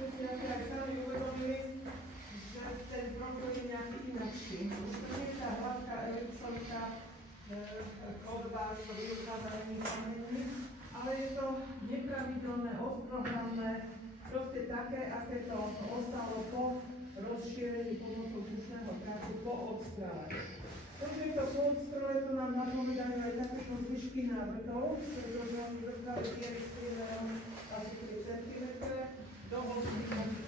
sme si asi aj sami uvedomili, že ten prostor je nejaký inakší. Už to nie je tá hladká Eriksonka chodba s vyukávanými kamenmi, ale je to nepravidelné, ostrohranné, proste také, aké to ostalo po rozšírení pomocou vzdušného tráku po odstrele. To, že je to po odstrele, to nám napovedajú aj takéto zvyšky návrtov, pretože oni vrtali diery s priemerom asi 3 cm, do hĺbky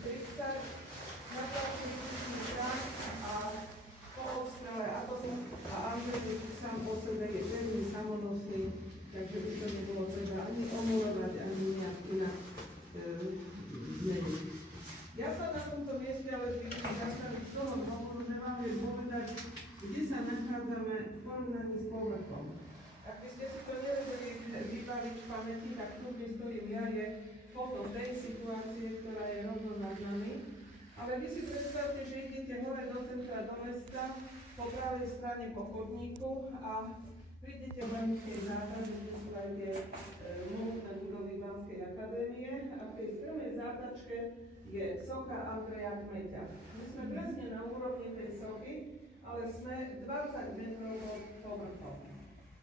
30, na ďalší vzdušný trák a po odstrele a Andrej sám o sebe je veľmi samonosný, takže by to nebolo treba ani omulovať, ani nejak inak zmeniť. Ja sa na tomto mieste ale zvyknem zastaviť z toho dôvodu, že vám viem povedať, kde sa nachádzame v porovnaní s povrchom. Ak by ste si to nevedeli vybaviť v pamäti, tak tu, kde stojím ja, je foto tej situácie, ktorá je rovno nad nami. Ale vy si predstavte, že idete hore do centra, do mesta, po pravej strane po chodníku a prídete v Banskej záhrade, kde sú aj tie mohutné budovy Banskej akadémie a v tej strmej zátačke je socha Andreja Kmeťa. My sme presne na úrovni tej sochy, ale sme 20 metrov pod povrchom.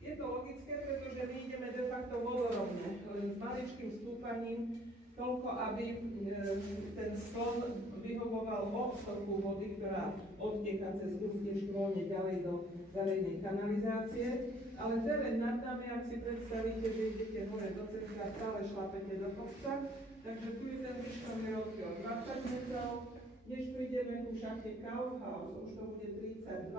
Je to logické, pretože my ideme de facto vodorovne, len s maličkým stúpaním, toľko, aby ten sklon vyhovoval odtoku vody, ktorá odteká cez ústie škôlne ďalej do verejnej kanalizácie. Ale terén nad nami, ak si predstavíte, že idete hore do centra, stále šlapete do kopca, takže tu je ten výškový rozdiel 20 metrov, než prídeme ku šachte Kaufhaus, už to bude 32,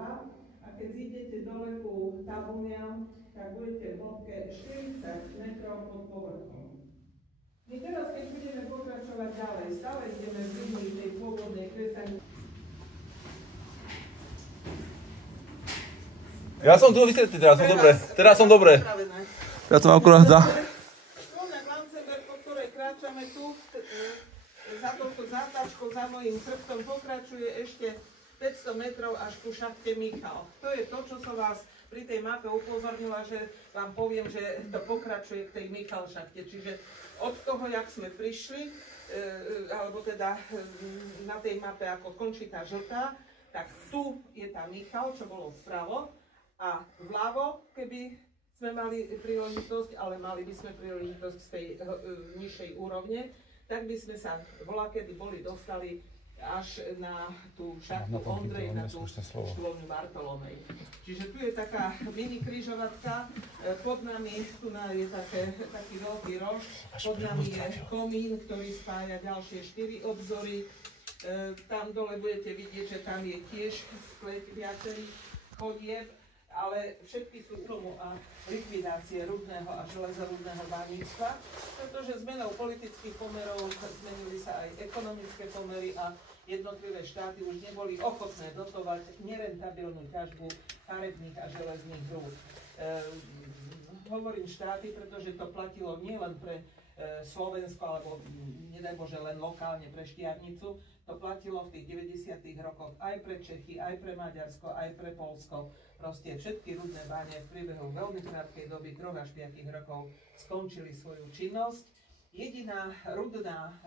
a keď idete dole ku Tabuniam, tak budete v hĺbke 40 metrov pod povrchom. My teraz, keď budeme pokračovať ďalej, stále ideme v linii tej pôvodnej kresani. Ja som tu vysvetlil, teraz som dobre. Teraz som dobre. Ja som akurát za. Kolná Lancenberg, po ktorej kráčame tu, za touto zátačkou, za mojím chrbtom, pokračuje ešte 500 metrov až ku šachte Michal. To je to, čo som vás pri tej mape upozornila, že vám poviem, že to pokračuje k tej Michal šachte. Čiže od toho, jak sme prišli, alebo teda na tej mape ako končí tá žltá, tak tu je tá Michal, čo bolo vpravo, a vľavo, keby sme mali príležitosť, ale mali by sme príležitosť z tej nižšej úrovne, tak by sme sa voľakedy boli dostali až na tú šachtu Ondrej, na tú škôlňu Bartolomej. Čiže tu je taká mini križovatka, pod nami tu je taký veľký rož, pod nami je komín, ktorý spája ďalšie 4 obzory. Tam dole budete vidieť, že tam je tiež skleť viacerých chodieb, ale všetky sú tomu a likvidácie rudného a železorudného baníctva, pretože zmenou politických pomerov zmenili sa aj ekonomické pomery a jednotlivé štáty už neboli ochotné dotovať nerentabilnú ťažbu farebných a železných rúd. Hovorím štáty, pretože to platilo nielen pre Slovensko, alebo nedaj Bože len lokálne pre Štiavnicu, to platilo v tých 90. rokoch aj pre Čechy, aj pre Maďarsko, aj pre Poľsko. Proste všetky rudné báne v priebehu veľmi krátkej doby, 3 až 5 rokov, skončili svoju činnosť. Jediná rudná,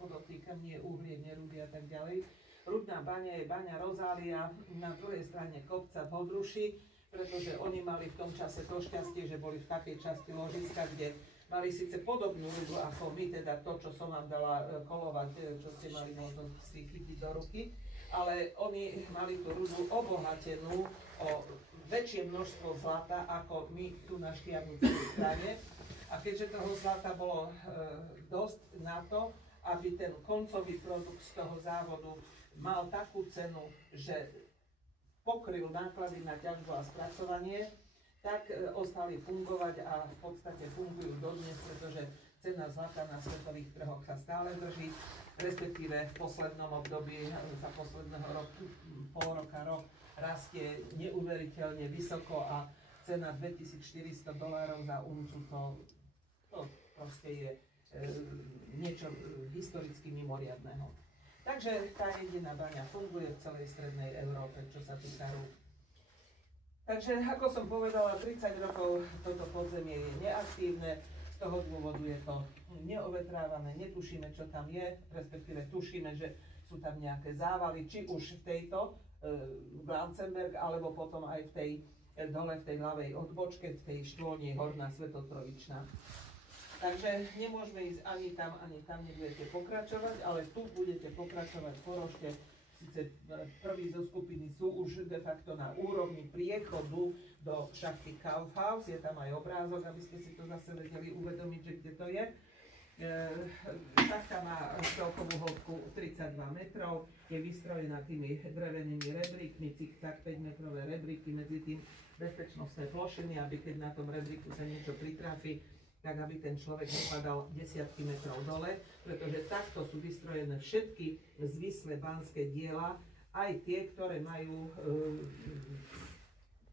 podotýkam, nie uhlie, nerudy a tak ďalej, rudná baňa je baňa Rozália na druhej strane kopca v Hodruši, pretože oni mali v tom čase to šťastie, že boli v takej časti ložiska, kde mali síce podobnú rudu ako my, teda to, čo som vám dala kolovať, čo ste mali možnosť si chytiť do ruky, ale oni mali tú rudu obohatenú o väčšie množstvo zlata ako my tu na Štiavnickej strane. A keďže toho zlata bolo dosť na to, aby ten koncový produkt z toho závodu mal takú cenu, že pokryl náklady na ťažbu a spracovanie, tak ostali fungovať a v podstate fungujú dodnes, pretože cena zlata na svetových trhoch sa stále drží, respektíve v poslednom období, za posledného roku, pol roka, rok, rastie neuveriteľne vysoko a cena $2400 za uncu, to proste je niečo historicky mimoriadného. Takže tá jediná baňa funguje v celej strednej Európe, čo sa týka rúd. Takže, ako som povedala, 30 rokov toto podzemie je neaktívne. toho dôvodu je to neovetrávané, netušíme, čo tam je, respektíve tušíme, že sú tam nejaké závaly, či už v tejto Blanzenberg, alebo potom aj v tej dole v tej ľavej odbočke, v tej štôlni Horná Svetotrojičná. Takže nemôžeme ísť ani tam nebudete pokračovať, ale tu budete pokračovať po rošte. Sice prví zo skupiny sú už de facto na úrovni priechodu do šachty Kaufhaus, je tam aj obrázok, aby ste si to zase vedeli uvedomiť, že kde to je. Šachta má celkovú hĺbku 32 metrov, je vystrojená tými drevenými rebríkmi, cikcak 5-metrové rebríky, medzi tým bezpečnostné plošiny, aby keď na tom rebríku sa niečo pritrafi, tak aby ten človek nepadal desiatky metrov dole, pretože takto sú vystrojené všetky zvislé banské diela, aj tie, ktoré majú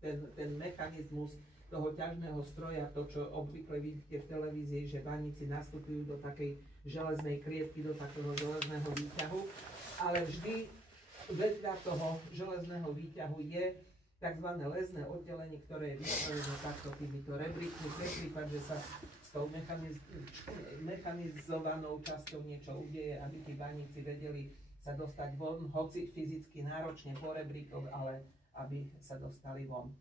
ten mechanizmus toho ťažného stroja, to, čo obvykle vidíte v televízii, že baníci nastupujú do takej železnej kriepky, do takého železného výťahu, ale vždy vedľa toho železného výťahu je tzv. Lesné oddelenie, ktoré je vystrojené takto týmito rebríkmi, pre prípad, že sa s tou mechanizovanou časťou niečo udeje, aby tí baníci vedeli sa dostať von, hoci fyzicky náročne po rebríkoch, ale aby sa dostali von.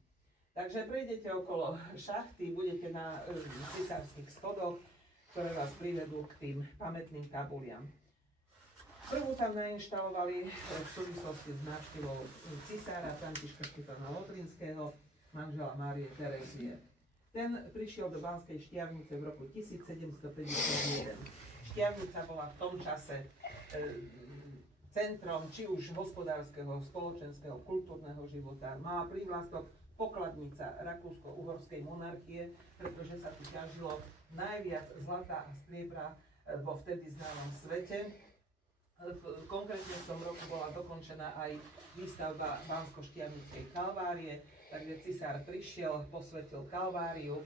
Takže prejdete okolo šachty, budete na cisárskych schodoch, ktoré vás privedú k tým pamätným tabuliam. Prvú tam nainštalovali v súvislosti s návštevou cisára Františka Štefana Lotrinského, manžela Márie Terezie. Ten prišiel do Banskej Štiavnice v roku 1751. Štiavnica bola v tom čase centrom či už hospodárskeho, spoločenského, kultúrneho života. Má prívlastok pokladnica Rakúsko-Uhorskej monarchie, pretože sa tu ťažilo najviac zlata a striebra vo vtedy známom svete. Konkrétne v tom roku bola dokončená aj výstavba Bansko-Štiavnickej kalvárie, takže cisár prišiel, posvetil kalváriu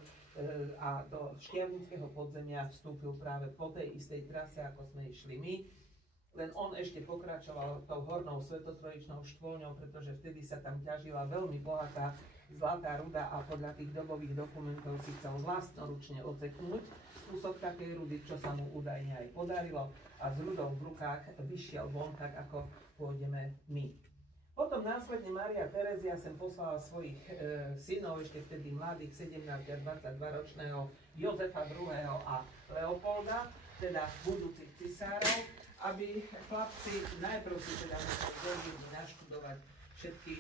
a do Štiavnického podzemia vstúpil práve po tej istej trase, ako sme išli my. Len on ešte pokračoval tou Hornou Svetotrojičnou štvoľňou, pretože vtedy sa tam ťažila veľmi bohatá zlatá ruda a podľa tých dobových dokumentov si chcel vlastnoručne odseknúť kúsok takej rudy, čo sa mu údajne aj podarilo, a s rudou v rukách vyšiel von tak, ako pôjdeme my. Potom následne Mária Terezia sem poslala svojich synov, ešte vtedy mladých, 17 a 22 ročného Jozefa II. A Leopolda, teda budúcich cisárov, aby chlapci najprv si teda museli veľmi naštudovať všetky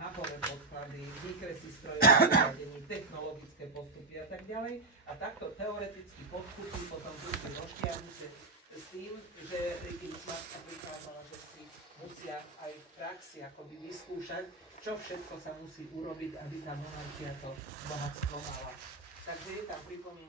mapové podklady, výkresy strojových zariadení, technologické postupy a tak ďalej. A takto teoreticky postupy potom prišli do Štiavnice s tým, že im matka prikázala, že si musia aj v praxi akoby vyskúšať, čo všetko sa musí urobiť, aby tá monarchia to bohatstvo mala. Takže je tam pripomienka